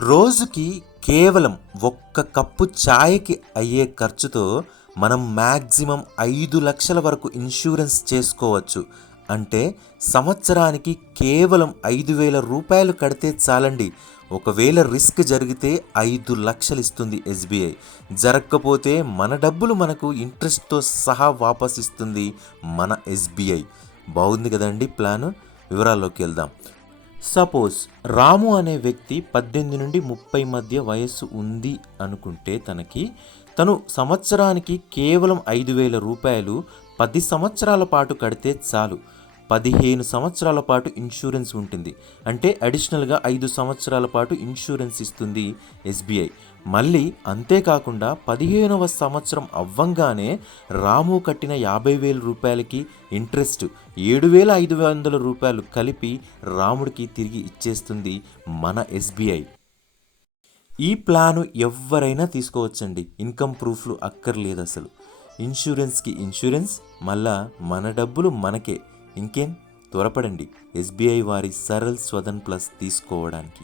రోజుకి కేవలం ఒక్క కప్పు ఛాయ్‌కి అయ్యే ఖర్చుతో మనం మ్యాక్సిమం 5,00,000 వరకు ఇన్సూరెన్స్ చేసుకోవచ్చు. అంటే సంవత్సరానికి కేవలం రూ. 5,000 కడితే చాలండి. ఒకవేళ రిస్క్ జరిగితే 5,00,000 ఇస్తుంది ఎస్‌బీఐ. జరగకపోతే మన డబ్బులు మనకు ఇంట్రెస్ట్‌తో సహా వాపస్ ఇస్తుంది మన ఎస్‌బీఐ. బాగుంది కదండీ ప్లాను. వివరాల్లోకి వెళ్దాం. సపోజ్ రాము అనే వ్యక్తి 18 నుండి 30 మధ్య వయస్సు ఉంది అనుకుంటే తను సంవత్సరానికి కేవలం రూ. 5,000 10 సంవత్సరాల పాటు కడితే చాలు. 15 సంవత్సరాల పాటు ఇన్సూరెన్స్ ఉంటుంది. అంటే అడిషనల్గా 5 సంవత్సరాల పాటు ఇన్సూరెన్స్ ఇస్తుంది ఎస్బీఐ. మళ్ళీ అంతేకాకుండా 15వ సంవత్సరం అవ్వంగానే రాము కట్టిన రూ. 50,000కి ఇంట్రెస్ట్ రూ. 7,500 కలిపి రాముడికి తిరిగి ఇచ్చేస్తుంది మన ఎస్బీఐ. ఈ ప్లాను ఎవరైనా తీసుకోవచ్చండి. ఇన్కమ్ ప్రూఫ్లు అక్కర్లేదు అసలు. ఇన్సూరెన్స్కి ఇన్సూరెన్స్, మళ్ళా మన డబ్బులు మనకే. ఇంకేం, త్వరపడండి ఎస్బీఐ వారి సరల్ స్వధన్ ప్లస్ తీసుకోవడానికి.